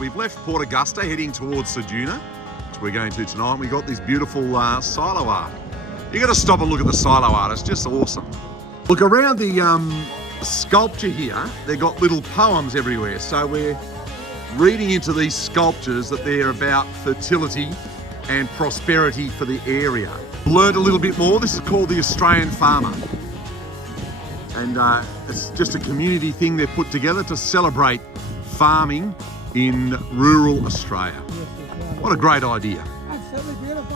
we've left Port Augusta heading towards Ceduna, which we're going to tonight. We got this beautiful silo art. You got to stop and look at the silo art. It's just awesome. Look around the sculpture here. They've got little poems everywhere. So we're reading into these sculptures that they're about fertility and prosperity for the area. Learned a little bit more. This is called the Australian Farmer. And it's just a community thing they've put together to celebrate farming in rural Australia. What a great idea.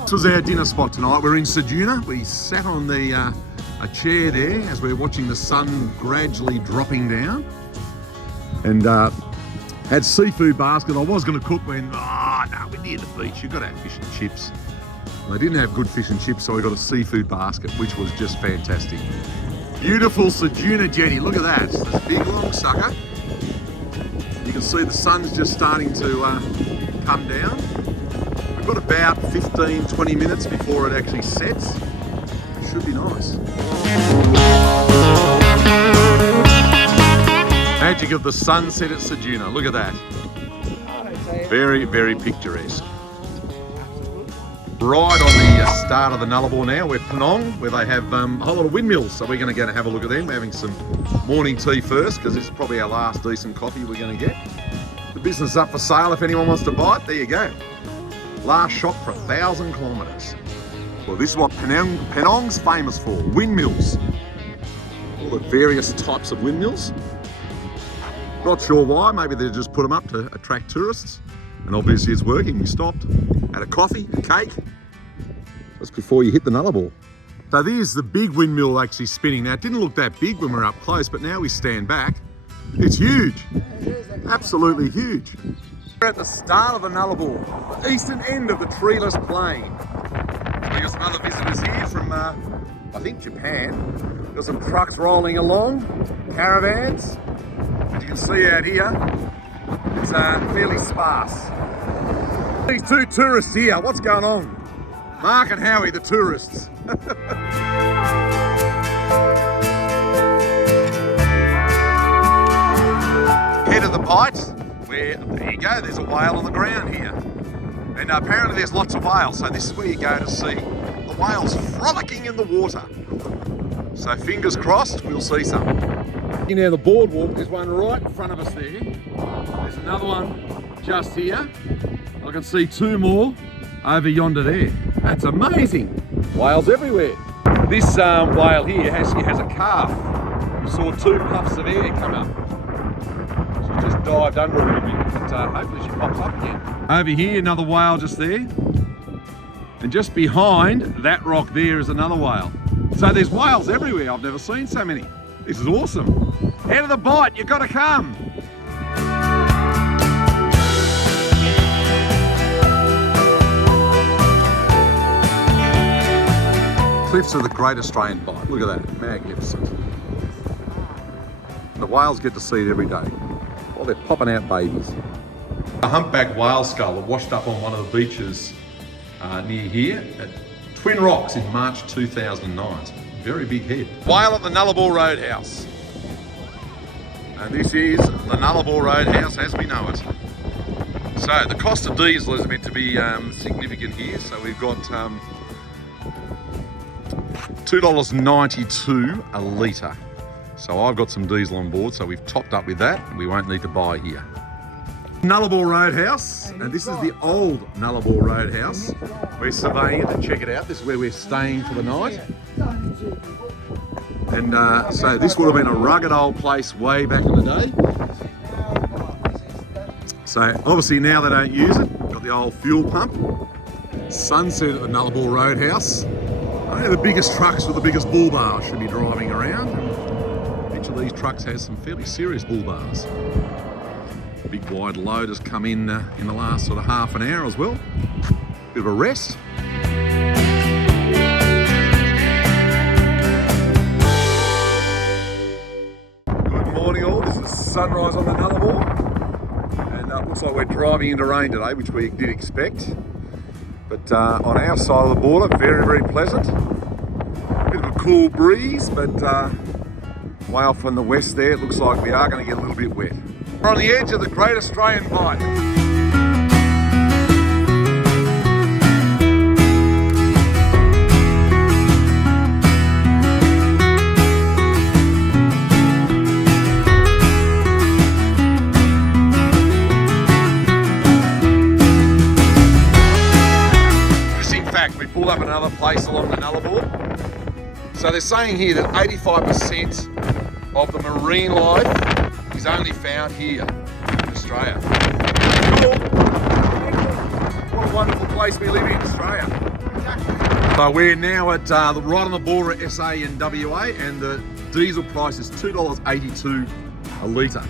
This was our dinner spot tonight. We're in Ceduna. We sat on a chair there as we're watching the sun gradually dropping down. And had seafood basket. I was going to cook when, no, we're near the beach. You've got to have fish and chips. They didn't have good fish and chips, so we got a seafood basket, which was just fantastic. Beautiful Ceduna jetty. Look at that. It's this big long sucker. You can see the sun's just starting to come down. We've got about 15-20 minutes before it actually sets. It should be nice. Magic of the sunset at Ceduna. Look at that. Very, very picturesque. Right on the start of the Nullarbor now. We're Penong, where they have a whole lot of windmills. So we're going to go and have a look at them. We're having some morning tea first, because this is probably our last decent coffee we're going to get. The business is up for sale if anyone wants to buy it. There you go. Last shop for 1,000 kilometres. Well, this is what Penong's famous for. Windmills. All the various types of windmills. Not sure why. Maybe they just put them up to attract tourists. And obviously it's working. We stopped, had a coffee, a cake, just before you hit the Nullarbor. So there's the big windmill actually spinning. Now, it didn't look that big when we were up close, but now we stand back. It's huge. Absolutely huge. We're at the start of the Nullarbor, the eastern end of the treeless plain. So we got some other visitors here from, I think, Japan. Got some trucks rolling along, caravans. As you can see out here, it's fairly sparse. These two tourists here, what's going on? Mark and Howie, the tourists. Head of the Bight, where, there you go, there's a whale on the ground here. And apparently there's lots of whales, so this is where you go to see the whales frolicking in the water. So fingers crossed, we'll see some. Now the boardwalk, there's one right in front of us there. There's another one just here. I can see two more over yonder there. That's amazing. Whales everywhere. This whale here actually has a calf. We saw two puffs of air come up. She just dived under a little bit, but hopefully she pops up again. Over here, another whale just there. And just behind that rock there is another whale. So there's whales everywhere. I've never seen so many. This is awesome. Head of the Bight, you've got to come. Cliffs of the Great Australian Bight. Look at that, magnificent. The whales get to see it every day. Oh, they're popping out babies. A humpback whale skull that washed up on one of the beaches near here at Twin Rocks in March 2009. Very big head. Whale at the Nullarbor Roadhouse. And this is the Nullarbor Roadhouse as we know it. So the cost of diesel is meant to be significant here. So we've got $2.92 a litre. So I've got some diesel on board, so we've topped up with that and we won't need to buy here. Nullarbor Roadhouse, and this is the old Nullarbor Roadhouse. We're surveying it to check it out. This is where we're staying for the night. And so this would have been a rugged old place way back in the day. So obviously now they don't use it. Got the old fuel pump. Sunset at the Nullarbor Roadhouse. I think the biggest trucks with the biggest bull bars should be driving around. Each of these trucks has some fairly serious bull bars. Big wide load has come in the last sort of half an hour as well. Bit of a rest. Good morning all, this is sunrise on the Nullarbor. And it looks like we're driving into rain today, which we did expect. But on our side of the border, very, very pleasant. Bit of a cool breeze, but way off in the west there, it looks like we are going to get a little bit wet. We're on the edge of the Great Australian Bight. So they're saying here that 85% of the marine life is only found here in Australia. Cool. What a wonderful place we live in, Australia. So we're now at right on the border of SA and WA, and the diesel price is $2.82 a litre.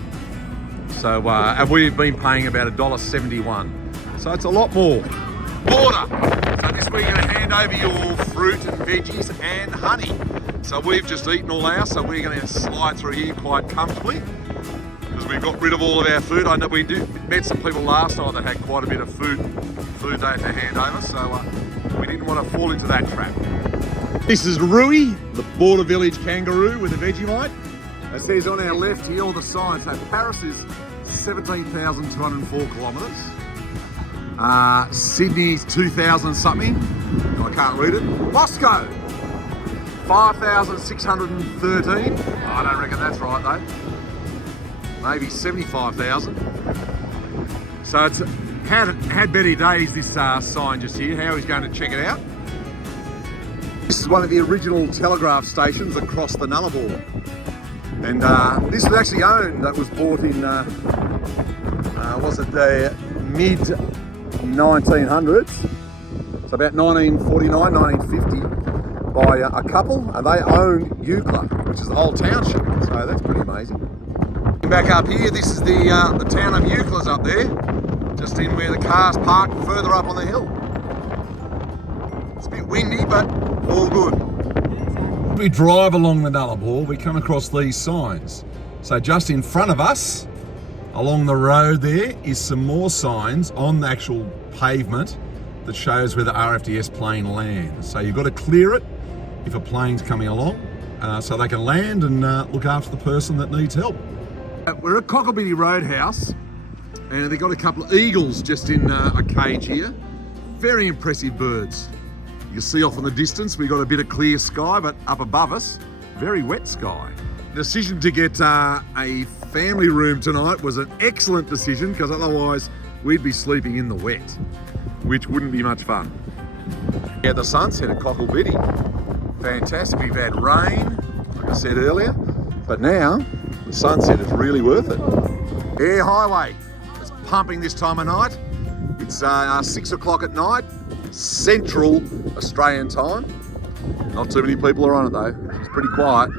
So and we've been paying about $1.71. So it's a lot more. Border. So this week you're going to hand over your fruit and veggies and honey. So we've just eaten all ours, so we're going to slide through here quite comfortably because we've got rid of all of our food. I know we met some people last night that had quite a bit of food they had to hand over, so we didn't want to fall into that trap. This is Rui, the border village kangaroo with a Vegemite. It says on our left here, all the signs. So Paris is 17,204 kilometres. Sydney's 2,000 something. I can't read it. Moscow, 5,613. I don't reckon that's right though. Maybe 75,000. So it's had better days, this sign just here. Howie's going to check it out. This is one of the original telegraph stations across the Nullarbor. And this was actually owned, that was bought in, was it the mid 1900s? So about 1949, 1950, by a couple, and they owned Eucla, which is the whole township. So that's pretty amazing. Back up here, this is the town of Eucla's up there, just in where the cars park further up on the hill. It's a bit windy, but all good. We drive along the Nullarbor, we come across these signs. So just in front of us, along the road there, is some more signs on the actual pavement that shows where the RFDS plane lands. So you've got to clear it if a plane's coming along, so they can land and look after the person that needs help. We're at Cocklebiddy Roadhouse, and they've got a couple of eagles just in a cage here. Very impressive birds. You can see off in the distance, we've got a bit of clear sky, but up above us, very wet sky. The decision to get a family room tonight was an excellent decision, because otherwise we'd be sleeping in the wet, which wouldn't be much fun. Yeah, the sunset at Cocklebiddy, fantastic. We've had rain, like I said earlier, but now the sunset is really worth it. Air highway, it's pumping this time of night. It's 6 o'clock at night, Central Australian time. Not too many people are on it though, it's pretty quiet.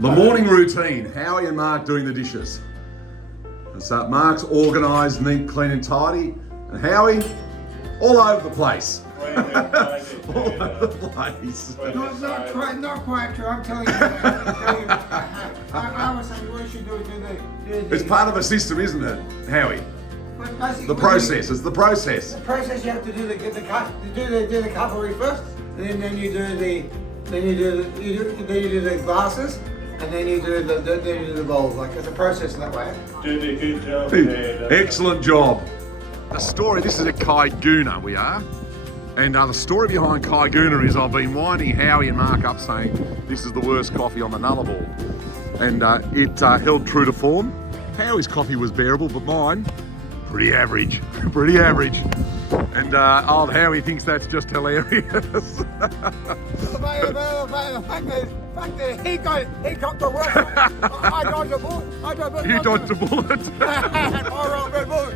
The morning routine, Howie and Mark doing the dishes. And so Mark's organised, neat, clean and tidy, and Howie, all over the place. All over the place. Not quite true, I'm telling you. I was saying what you should do. It's part of a system, isn't it, Howie? The process, it's the process. The process you have to do the cutlery first, and then you do the glasses, and then you do the bowls. Like it's a process that way. Did a good job there. Excellent job. The story, this is at Ceduna we are, and the story behind Ceduna is I've been winding Howie and Mark up saying this is the worst coffee on the Nullarbor, and it held true to form. Howie's coffee was bearable, but mine, pretty average, pretty average. And old Howie thinks that's just hilarious. The fact that he got the worst. I dodged a bullet. You dodged a bullet. All right, Red Bull.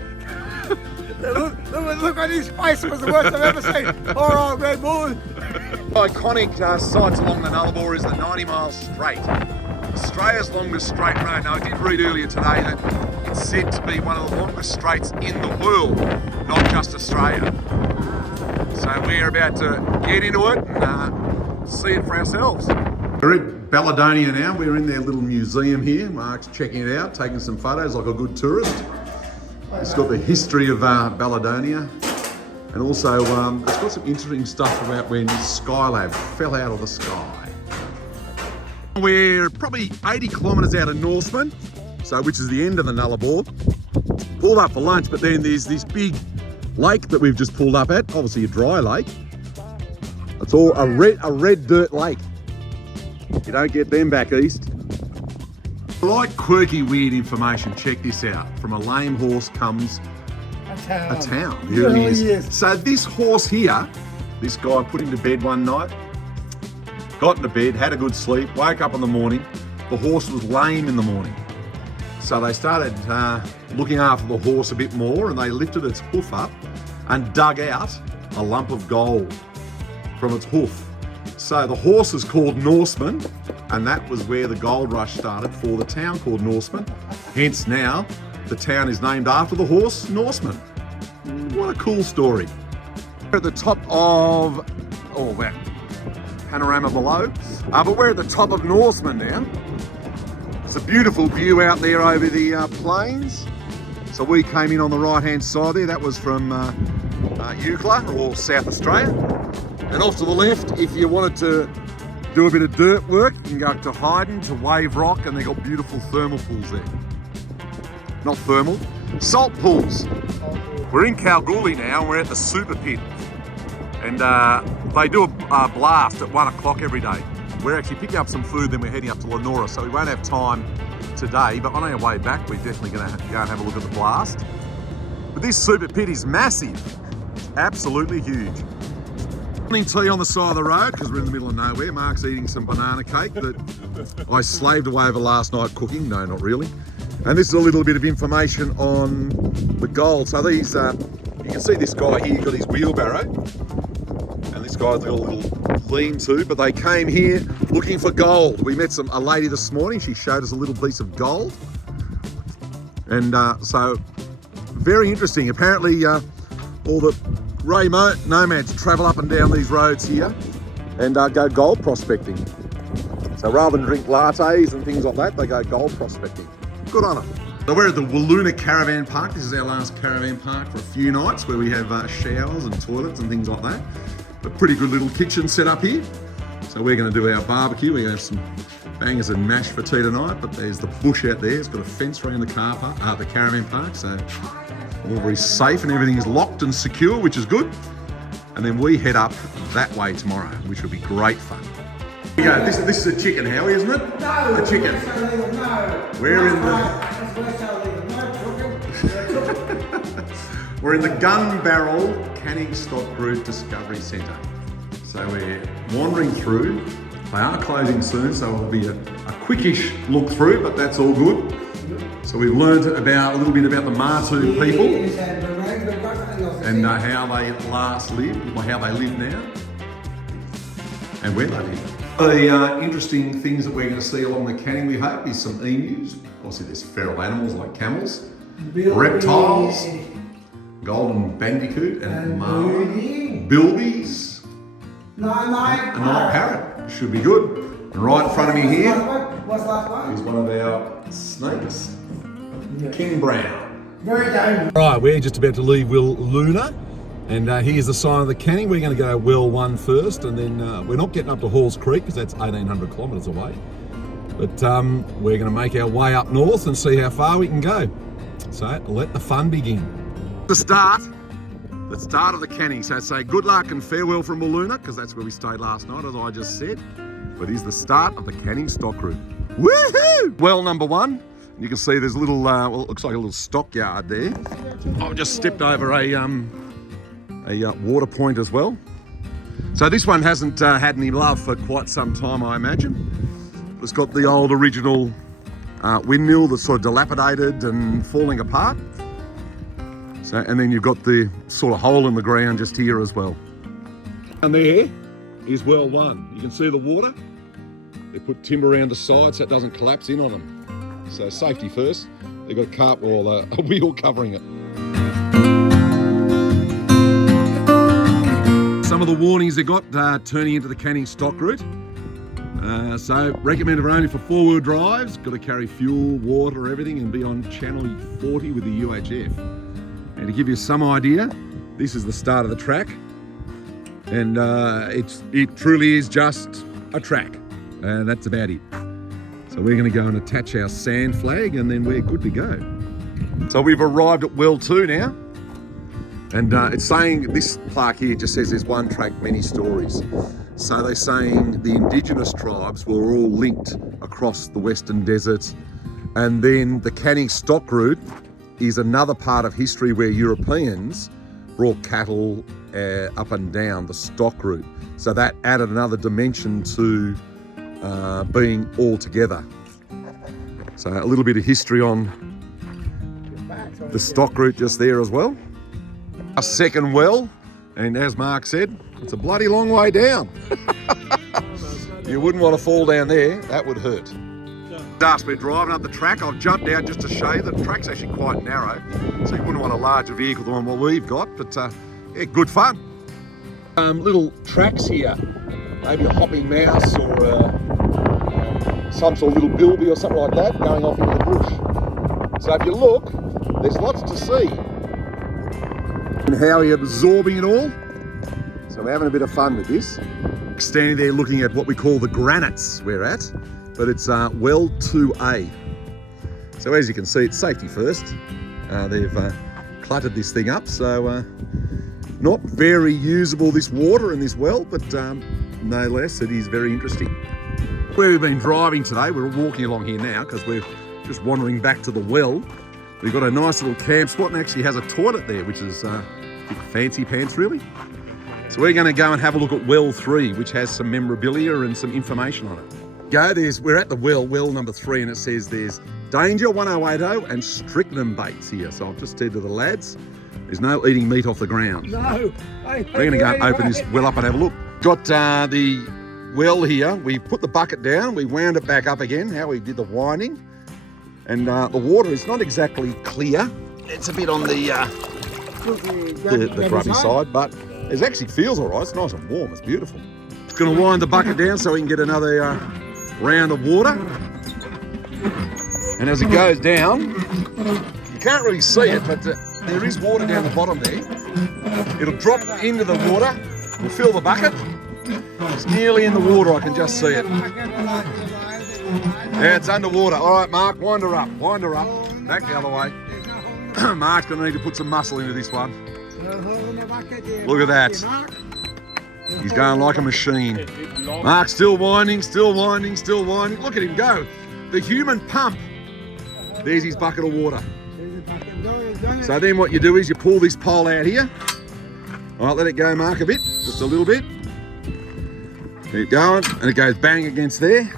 Look at his face, it was the worst I've ever seen. All right, Red Bull. Iconic sites along the Nullarbor is the 90 Mile Straight. Australia's longest straight road. Now I did read earlier today that it's said to be one of the longest straights in the world, not just Australia. So we're about to get into it and see it for ourselves. We're at Balladonia now. We're in their little museum here. Mark's checking it out, taking some photos like a good tourist. It's got the history of Balladonia, and also it's got some interesting stuff about when Skylab fell out of the sky. We're probably 80 kilometres out of Norseman, so which is the end of the Nullarbor. Pulled up for lunch, but then there's this big lake that we've just pulled up at. Obviously a dry lake. It's all a red dirt lake. You don't get them back east. Like quirky, weird information, check this out. From a lame horse comes a town. Here it is. So this horse here, this guy put him to bed one night, got into bed, had a good sleep, woke up in the morning. The horse was lame in the morning. So they started looking after the horse a bit more, and they lifted its hoof up and dug out a lump of gold from its hoof. So the horse is called Norseman, and that was where the gold rush started for the town called Norseman. Hence now the town is named after the horse Norseman. What a cool story. We're at the top of, oh, that panorama below, but we're at the top of Norseman now. It's a beautiful view out there over the plains. So we came in on the right hand side there, that was from Eucla, or South Australia. And off to the left, if you wanted to do a bit of dirt work, you can go up to Hayden, to Wave Rock, and they've got beautiful thermal pools there. Not thermal, salt pools. We're in Kalgoorlie now, and we're at the super pit. And they do a blast at 1 o'clock every day. We're actually picking up some food, then we're heading up to Lenora, so we won't have time today, but on our way back, we're definitely gonna go and have a look at the blast. But this super pit is massive, absolutely huge. Morning tea on the side of the road because we're in the middle of nowhere. Mark's eating some banana cake that I slaved away over last night cooking. No, not really. And this is a little bit of information on the gold. So these, you can see this guy here, he's got his wheelbarrow. And this guy's got a little lean-to, but they came here looking for gold. We met a lady this morning. She showed us a little piece of gold. And so, very interesting. Apparently, all the Ray nomads travel up and down these roads here and go gold prospecting. So rather than drink lattes and things like that, they go gold prospecting. Good on them. So we're at the Ceduna caravan park. This is our last caravan park for a few nights where we have showers and toilets and things like that. A pretty good little kitchen set up here. So we're going to do our barbecue. We're going to have some bangers and mash for tea tonight, but there's the bush out there. It's got a fence around the the caravan park, so all very safe and everything is locked and secure, which is good. And then we head up that way tomorrow, which will be great fun. Here we go. This is a chicken, Howie, isn't it? No. A chicken. No. We're in we're in the Gun Barrel Canning Stock Group Discovery Centre. So we're wandering through. They are closing soon, so it'll be a quickish look through, but that's all good. So we've learned a little bit about the Martu people and how they last lived, or how they live now, and where they live. The interesting things that we're going to see along the canning, we hope, is some emus. Obviously there's feral animals like camels, reptiles, golden bandicoot and marlin, bilbies, a night parrot. Should be good. And right in front of me here is one of our snakes, King Brown. Very dangerous. Right, we're just about to leave Luna, and here's the sign of the canning. We're going to go well 1 first, and then we're not getting up to Halls Creek because that's 1,800 kilometres away. But we're going to make our way up north and see how far we can go. So let the fun begin. The start of the canning. So say good luck and farewell from Luna, because that's where we stayed last night, as I just said. But here's the start of the canning stock route. Woohoo! Well, number 1. You can see there's a little, well, it looks like a little stockyard there. I've just stepped over a water point as well. So this one hasn't had any love for quite some time, I imagine. It's got the old original windmill that's sort of dilapidated and falling apart. So, and then you've got the sort of hole in the ground just here as well. And there is well 1. You can see the water. They put timber around the side so it doesn't collapse in on them. So safety first. They've got a cartwheel, a wheel covering it. Some of the warnings they got turning into the canning stock route. So recommended only for 4-wheel drives. Got to carry fuel, water, everything, and be on channel 40 with the UHF. And to give you some idea, this is the start of the track, and it truly is just a track, and that's about it. So we're going to go and attach our sand flag, and then we're good to go. So we've arrived at well 2 now, and it's saying, this plaque here just says there's one track, many stories. So they're saying the indigenous tribes were all linked across the Western Desert, and then the canning stock route is another part of history where Europeans brought cattle up and down the stock route. So that added another dimension to being all together. So a little bit of history on the stock route just there as well. A second well, and as Mark said, it's a bloody long way down. You wouldn't want to fall down there, that would hurt. Just we're driving up the track. I've jumped out just to show you that the track's actually quite narrow, so you wouldn't want a larger vehicle than what we've got, but yeah, good fun. Little tracks here, maybe a hopping mouse or some sort of little bilby or something like that going off into the bush. So if you look, there's lots to see. And Howie absorbing it all. So we're having a bit of fun with this. Standing there looking at what we call the granites we're at, but it's well 2A. So as you can see, it's safety first. They've cluttered this thing up, so not very usable, this water in this well, but no less, it is very interesting. Where we've been driving today, we're walking along here now because we're just wandering back to the well. We've got a nice little camp spot and actually has a toilet there, which is fancy pants really. So we're going to go and have a look at well 3, which has some memorabilia and some information on it. We're at the well number 3, and it says there's danger 1080 and strychnine baits here. So I've just said to the lads, there's no eating meat off the ground. No. We're going to go open this well up and have a look. Got the well here. We put the bucket down, we wound it back up again, how we did the winding. And the water is not exactly clear. It's a bit on the grubby side, but it actually feels all right. It's nice and warm, it's beautiful. Just going to wind the bucket down so we can get another round of water. And as it goes down, you can't really see it, but there is water down the bottom there. It'll drop into the water, we'll fill the bucket. It's nearly in the water, I can just see it. Yeah, it's underwater. All right, Mark, wind her up, back the other way. Mark's going to need to put some muscle into this one. Look at that. He's going like a machine. Mark's still winding. Look at him go. The human pump. There's his bucket of water. So then what you do is you pull this pole out here. All right, let it go, Mark, a bit, just a little bit. Keep going, and it goes bang against there.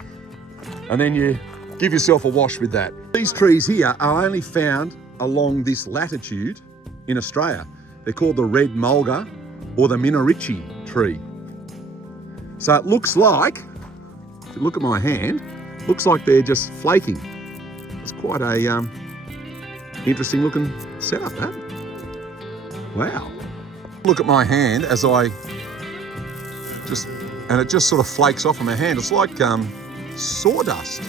And then you give yourself a wash with that. These trees here are only found along this latitude in Australia. They're called the red mulga or the minorichi tree. So it looks like, if you look at my hand, looks like they're just flaking. It's quite a interesting looking setup, that. Wow. Look at my hand as I and it just sort of flakes off of my hand. It's like sawdust.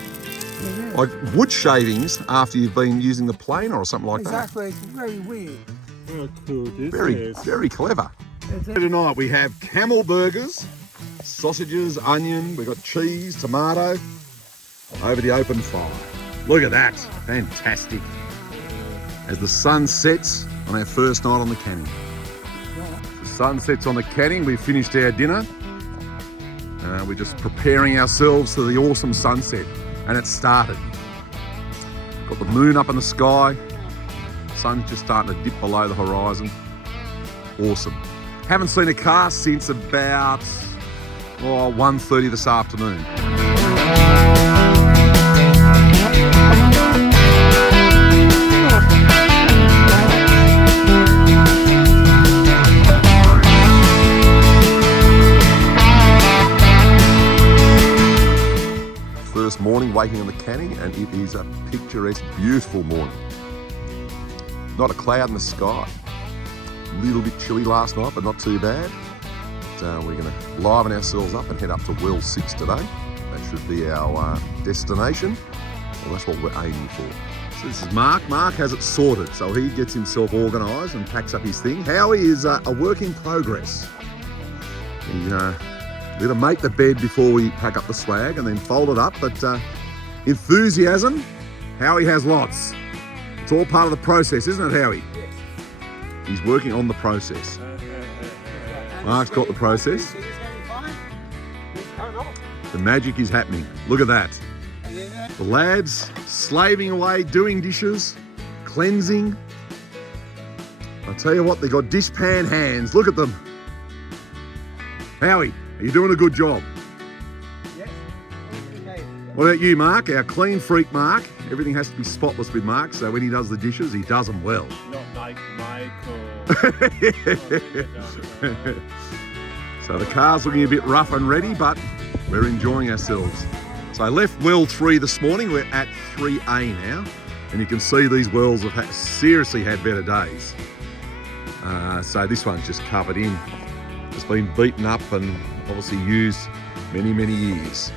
Like wood shavings after you've been using the planer or something like that. Exactly, it's very weird. How cool this Very, is. very clever. Tonight we have camel burgers, sausages, onion, we've got cheese, tomato, over the open fire. Look at that, fantastic. As the sun sets on our first night on the canning. The sun sets on the canning, we've finished our dinner. We're just preparing ourselves for the awesome sunset, and it's started. Got the moon up in the sky, sun's just starting to dip below the horizon. Awesome. Haven't seen a car since about 1:30 this afternoon. First morning waking on the canning, and it is a picturesque, beautiful morning. Not a cloud in the sky. A little bit chilly last night, but not too bad. But, we're going to liven ourselves up and head up to well 6 today. That should be our destination. Well, that's what we're aiming for. So this is Mark. Mark has it sorted, so he gets himself organised and packs up his thing. Howie is a work in progress. He we're going to make the bed before we pack up the swag and then fold it up, but enthusiasm, Howie has lots. It's all part of the process, isn't it, Howie? Yes. He's working on the process. Mark's got the process. The magic is happening. Look at that. The lads slaving away, doing dishes, cleansing. I tell you what, they got dishpan hands. Look at them. Howie, are you doing a good job? Yes. Okay. What about you, Mark? Our clean freak, Mark. Everything has to be spotless with Mark, so when he does the dishes, he does them well. Not like Michael. So the car's looking a bit rough and ready, but we're enjoying ourselves. So I left well 3 this morning. We're at 3A now, and you can see these wells have seriously had better days. So this one's just covered in. It's been beaten up and obviously used many, many years.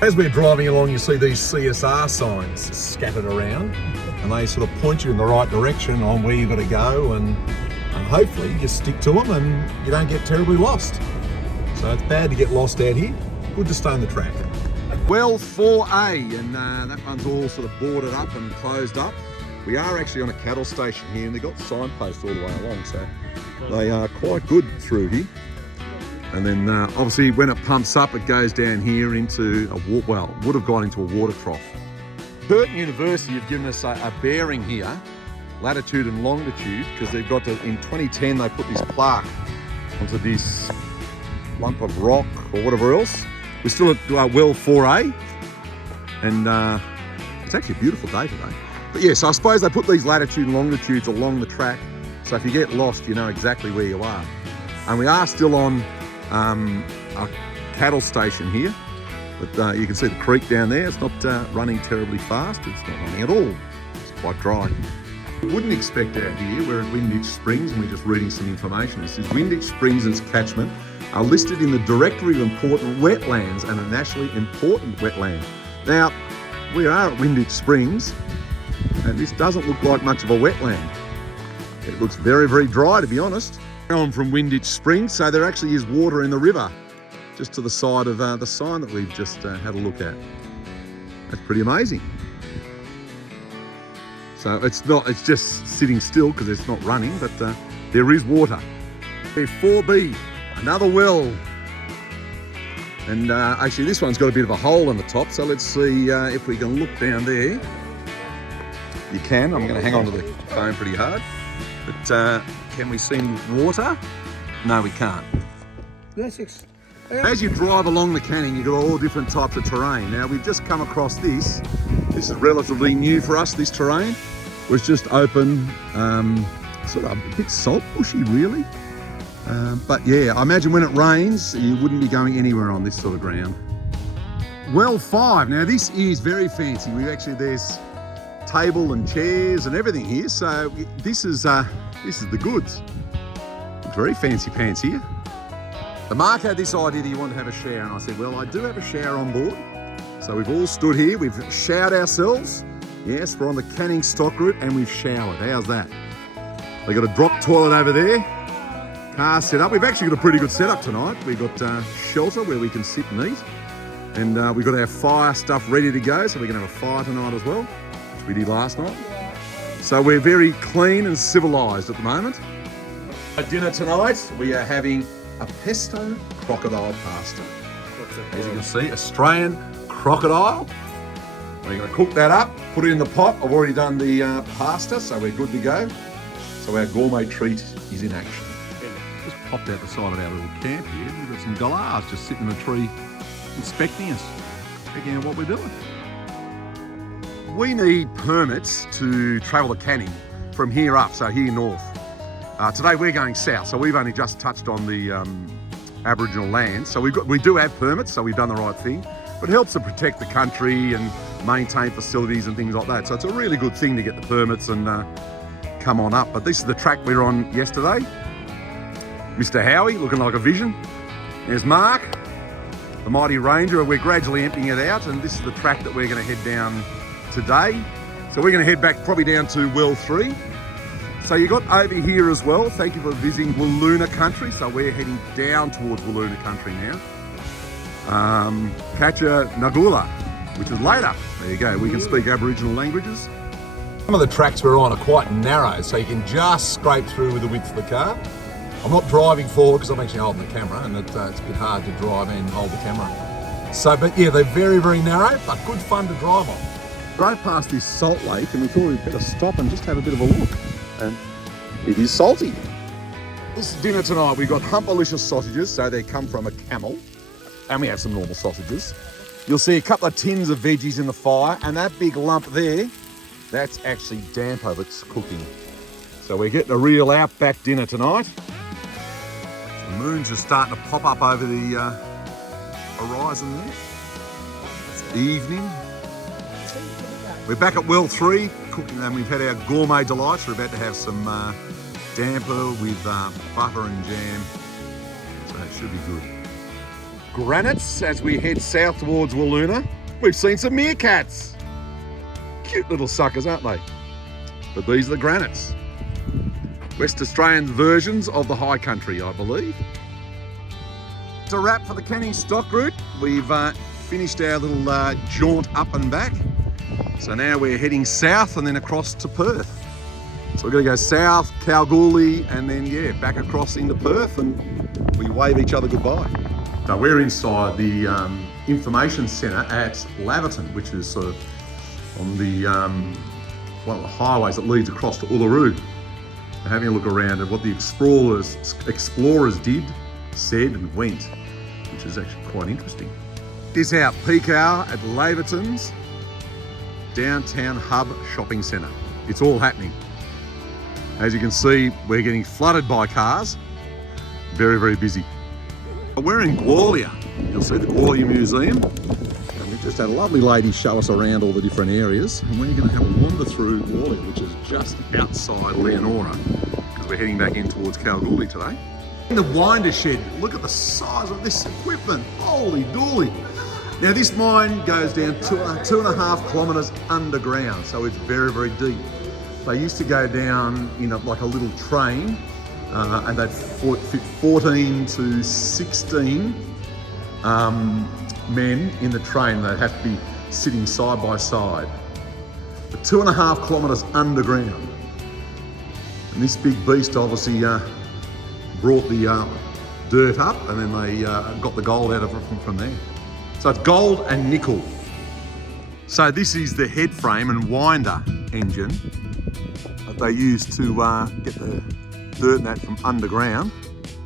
As we're driving along, you see these CSR signs scattered around, and they sort of point you in the right direction on where you've got to go, and hopefully you stick to them and you don't get terribly lost. So it's bad to get lost out here. Good to stay on the track. Well, 4A, and that one's all sort of boarded up and closed up. We are actually on a cattle station here, and they've got signposts all the way along, so they are quite good through here. And then obviously when it pumps up, it goes down here into would have gone into a water trough. Curtin University have given us a bearing here, latitude and longitude, because they've got in 2010 they put this plaque onto this lump of rock or whatever else. We're still at well 4A, and it's actually a beautiful day today. But yes, I suppose they put these latitude and longitudes along the track, so if you get lost, you know exactly where you are. And we are still on a cattle station here, but you can see the creek down there. It's not running terribly fast. It's not running at all. It's quite dry. You wouldn't expect out here. We're at Winditch Springs, and we're just reading some information. It says Winditch Springs and its catchment are listed in the Directory of Important Wetlands and a nationally important wetland. Now, we are at Winditch Springs, and this doesn't look like much of a wetland. It looks very, very dry, to be honest. I'm from Winditch Springs, so there actually is water in the river, just to the side of the sign that we've just had a look at. That's pretty amazing. So it's just sitting still because it's not running, but there is water. 4B, another well. And actually this one's got a bit of a hole in the top, so let's see if we can look down there. You can. I'm going to hang on to the phone pretty hard. But can we see any water? No, we can't. As you drive along the canning, you've got all different types of terrain. Now, we've just come across this. This is relatively new for us, this terrain. It was just open, sort of a bit salt bushy, really. But yeah, I imagine when it rains, you wouldn't be going anywhere on this sort of ground. Well 5. Now, this is very fancy. There's table and chairs and everything here, so this is the goods. It's very fancy pants here. The Mark had this idea that he wanted to have a shower, and I said, well, I do have a shower on board. So we've all stood here, we've showered ourselves. Yes, we're on the canning stock route, and we've showered. How's that? They've got a drop toilet over there, car set up. We've actually got a pretty good setup tonight. We've got shelter where we can sit and eat, and we've got our fire stuff ready to go, so we can have a fire tonight as well, which we did last night. So we're very clean and civilised at the moment. At dinner tonight, we are having a pesto crocodile pasta. As you can see, Australian crocodile. We're going to cook that up, put it in the pot. I've already done the pasta, so we're good to go. So our gourmet treat is in action. Just popped out the side of our little camp here. We've got some galahs just sitting in the tree inspecting us, checking out what we're doing. We need permits to travel the canning from here up, so here north. Today we're going south, so we've only just touched on the Aboriginal land. So we do have permits, so we've done the right thing. But it helps to protect the country and maintain facilities and things like that. So it's a really good thing to get the permits and come on up. But this is the track we were on yesterday. Mr. Howie, looking like a vision. There's Mark, the mighty Ranger. We're gradually emptying it out, and this is the track that we're going to head down today. So we're going to head back probably down to well 3. So you got over here as well. Thank you for visiting Wooloona country. So we're heading down towards Wooloona country now. Catcha Nagula, which is later. There you go. We can speak Aboriginal languages. Some of the tracks we're on are quite narrow, so you can just scrape through with the width of the car. I'm not driving forward because I'm actually holding the camera, and it's a bit hard to drive and hold the camera. So, but yeah, they're very, very narrow, but good fun to drive on. Drove past this salt lake, and we thought we'd better stop and just have a bit of a look. And it is salty. This is dinner tonight. We've got Humpalicious sausages, so they come from a camel. And we have some normal sausages. You'll see a couple of tins of veggies in the fire, and that big lump there, that's actually damper that's cooking. So we're getting a real Outback dinner tonight. The moon's just starting to pop up over the horizon there. It's evening. We're back at well 3 cooking, and we've had our gourmet delights. We're about to have some damper with butter and jam, so it should be good. Granites as we head south towards Wooloona. We've seen some meerkats. Cute little suckers, aren't they? But these are the granites. West Australian versions of the high country, I believe. It's a wrap for the Canning stock route. We've finished our little jaunt up and back. So now we're heading south and then across to Perth. So we're going to go south, Kalgoorlie, and then, yeah, back across into Perth, and we wave each other goodbye. So we're inside the information centre at Laverton, which is sort of on the one of the highways that leads across to Uluru. We're having a look around at what the explorers did, said, and went, which is actually quite interesting. This is our peak hour at Laverton's downtown hub shopping centre. It's all happening. As you can see, we're getting flooded by cars. Very, very busy. We're in Gwalia. You'll see the Gwalia Museum. And we've just had a lovely lady show us around all the different areas. And we're going to have a wander through Gwalia, which is just outside Leonora, because we're heading back in towards Kalgoorlie today. In the winder shed, look at the size of this equipment. Holy dooly. Now this mine goes down 2.5 kilometres underground, so it's very, very deep. They used to go down in like a little train, and they'd fit 14 to 16 men in the train. They'd have to be sitting side by side. But 2.5 kilometres underground. And this big beast obviously brought the dirt up, and then they got the gold out of it from there. So it's gold and nickel. So this is the head frame and winder engine that they use to get the dirt and that from underground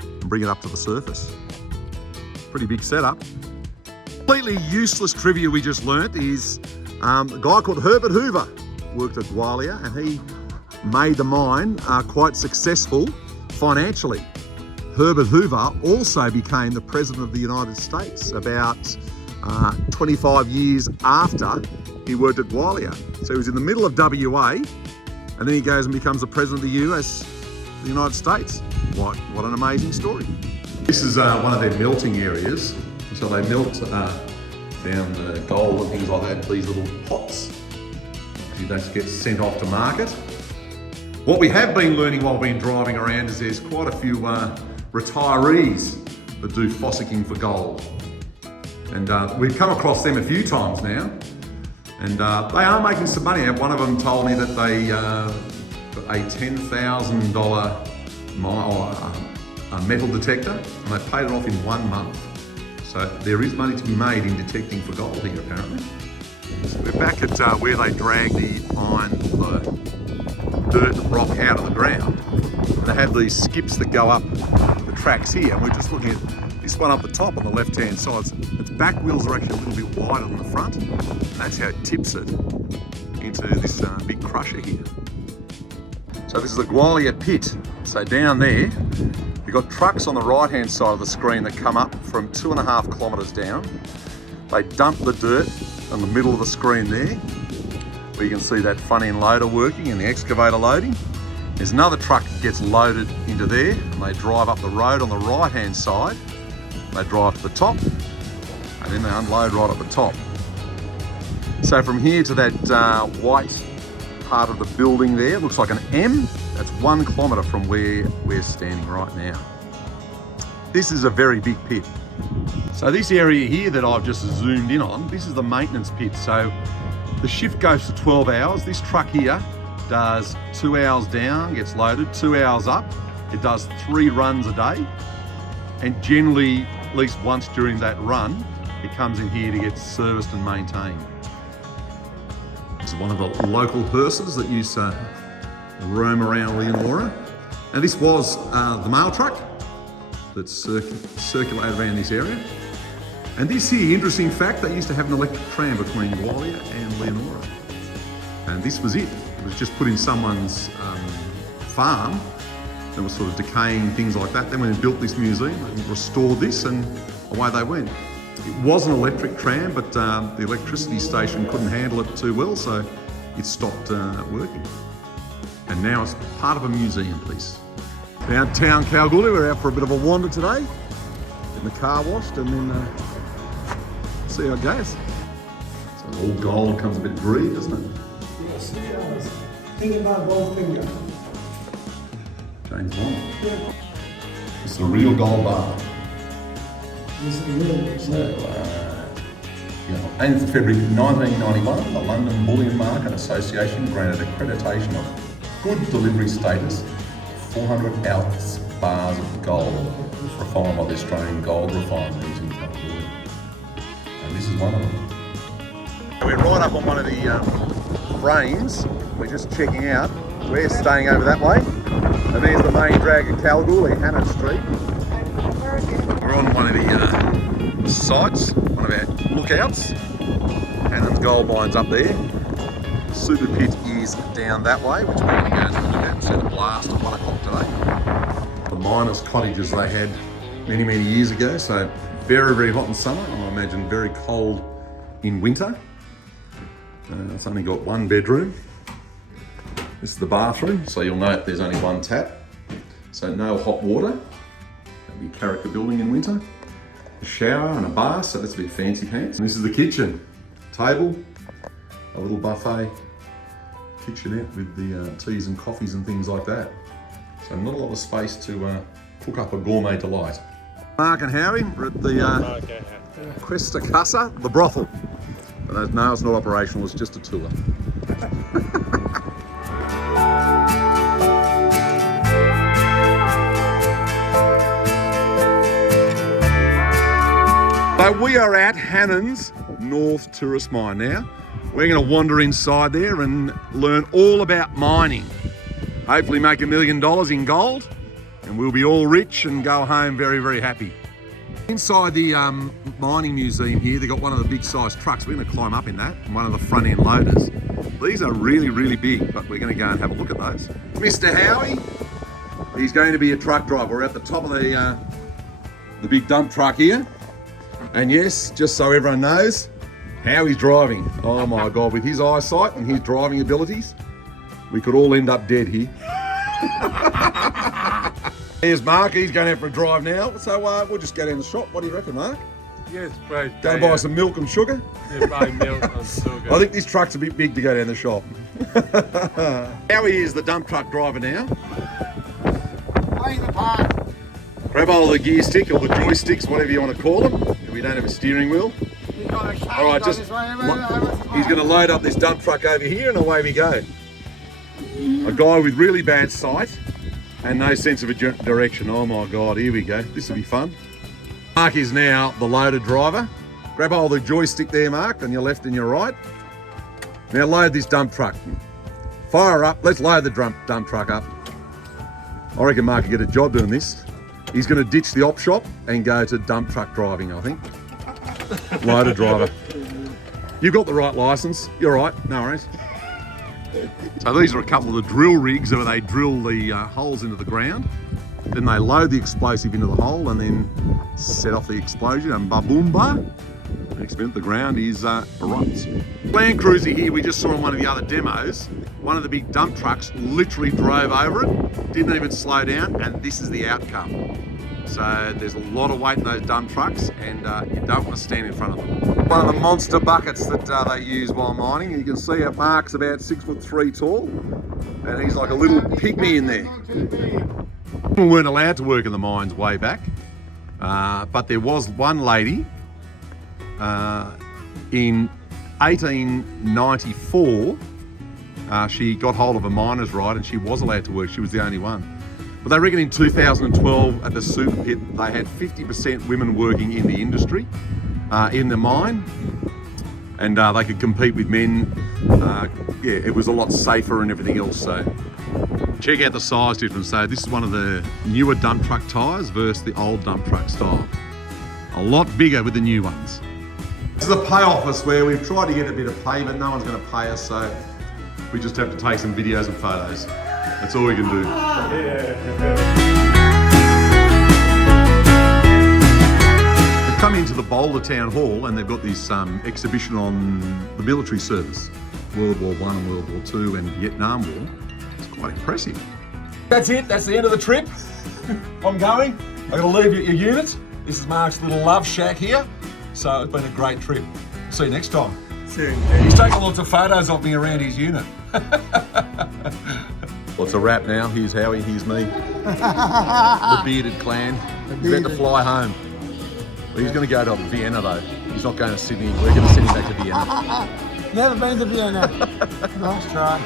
and bring it up to the surface. Pretty big setup. Completely useless trivia we just learnt is a guy called Herbert Hoover worked at Gwalia, and he made the mine quite successful financially. Herbert Hoover also became the President of the United States about 25 years after he worked at Gwalia. So he was in the middle of WA, and then he goes and becomes the President of the United States. What an amazing story. This is one of their melting areas. So they melt down the gold and things like that in these little pots. That gets sent off to market. What we have been learning while we've been driving around is there's quite a few retirees that do fossicking for gold. And we've come across them a few times now, and they are making some money. One of them told me that they got a $10,000 metal detector, and they paid it off in 1 month. So there is money to be made in detecting for gold here, apparently. So we're back at where they drag the dirt and rock out of the ground. They have these skips that go up the tracks here, and we're just looking at this one up the top on the left-hand side. Its back wheels are actually a little bit wider than the front, and that's how it tips it into this big crusher here. So this is the Gwalia pit. So down there, you've got trucks on the right-hand side of the screen that come up from 2.5 kilometres down. They dump the dirt in the middle of the screen there, where you can see that front end loader working and the excavator loading. There's another truck that gets loaded into there, and they drive up the road on the right-hand side. They drive to the top, and then they unload right at the top. So from here to that white part of the building there, looks like an M. That's 1 kilometre from where we're standing right now. This is a very big pit. So this area here that I've just zoomed in on, this is the maintenance pit. So the shift goes to 12 hours. This truck here does 2 hours down, gets loaded, 2 hours up. It does 3 runs a day. And generally, at least once during that run, it comes in here to get serviced and maintained. This is one of the local hearses that used to roam around Leonora. Now this was the mail truck that circulated around this area. And this here, interesting fact, they used to have an electric tram between Gwalia and Leonora. And this was it. It was just put in someone's farm that was sort of decaying, things like that. Then when they built this museum, they restored this and away they went. It was an electric tram, but the electricity station couldn't handle it too well, so it stopped working. And now it's part of a museum piece. Downtown Kalgoorlie, we're out for a bit of a wander today. Getting the car washed and then see how it goes. So all gold comes a bit green, doesn't it? Yes, it does. Think about Goldfinger. James Bond. Yeah. It's a real gold bar. This is real. So, 8th of February 1991, the London Bullion Market Association granted accreditation of good delivery status 400 ounce bars of gold refined by the Australian Gold Refineries in Kalgoorlie. And this is one of them. We're right up on one of the frames. We're just checking out. We're staying over that way. And there's the main drag of Kalgoorlie, Hannah Street. We're on one of the sites, one of our lookouts. Hannon's gold mine's up there. Super pit is down that way, which we're going to go and look at and see the blast at 1 o'clock today. The miners' cottages they had many, many years ago, so very, very hot in summer, and I imagine very cold in winter. It's only got one bedroom. This is the bathroom, so you'll note there's only one tap, so no hot water. That'll be a character building in winter. A shower and a bar, so that's a bit fancy pants. And this is the kitchen. Table, a little buffet, kitchenette with the teas and coffees and things like that. So not a lot of space to cook up a gourmet delight. Mark and Howie, we're at the Cuesta Casa, the brothel. But no, it's not operational, it's just a tour. So we are at Hannon's North Tourist Mine now. We're going to wander inside there and learn all about mining. Hopefully make $1 million in gold, and we'll be all rich and go home very, very happy. Inside the mining museum here, they've got one of the big size trucks. We're going to climb up in that, one of the front end loaders. These are really, really big, but we're going to go and have a look at those. Mr. Howie, he's going to be a truck driver. We're at the top of the big dump truck here. And yes, just so everyone knows, Howie's driving. Oh my God, with his eyesight and his driving abilities, we could all end up dead here. There's Mark, he's going out for a drive now. So we'll just go down the shop. What do you reckon, Mark? Yes, please. Go and buy some milk and sugar? Yeah, buy milk and sugar. I think this truck's a bit big to go down the shop. Howie is the dump truck driver now. Play the part. Grab hold of the gear stick or the joysticks, whatever you want to call them. We don't have a steering wheel. All right, just he's going to load up this dump truck over here and away we go. A guy with really bad sight and no sense of a direction. Oh my God, here we go. This will be fun. Mark is now the loader driver. Grab hold of the joystick there, Mark, on your left and your right. Now load this dump truck. Fire up. Let's load the dump truck up. I reckon Mark will get a job doing this. He's going to ditch the op shop and go to dump truck driving, I think. Loader driver. You've got the right licence. You're right, no worries. So these are a couple of the drill rigs where they drill the holes into the ground. Then they load the explosive into the hole and then set off the explosion and ba-boom-ba. Next minute the ground is erupts. Land Cruiser here, we just saw on one of the other demos. One of the big dump trucks literally drove over it, didn't even slow down, and this is the outcome. So there's a lot of weight in those dump trucks and you don't want to stand in front of them. One of the monster buckets that they use while mining. You can see that Mark's about 6'3" tall and he's like a little pygmy in there. We weren't allowed to work in the mines way back, but there was one lady in 1894, she got hold of a miner's right and she was allowed to work. She was the only one. But they reckon in 2012 at the super pit, they had 50% women working in the industry, in the mine, and they could compete with men. Yeah, it was a lot safer and everything else. So Check out the size difference. So this is one of the newer dump truck tyres versus the old dump truck style. A lot bigger with the new ones. This is the pay office where we've tried to get a bit of pay, but no one's going to pay us, so we just have to take some videos and photos. That's all we can do. We've come into the Boulder Town Hall and they've got this exhibition on the military service. World War I and World War II and Vietnam War. It's quite impressive. That's it, that's the end of the trip. I'm going. I'm going to leave you at your unit. This is Mark's little love shack here. So it's been a great trip. See you next time. See. He's taking lots of photos of me around his unit. Well, it's a wrap now. Here's Howie, here's me. The bearded clan. He's about to fly home. Well, he's going to go to Vienna though. He's not going to Sydney. We're going to send him back to Vienna. Never been to Vienna. Nice try.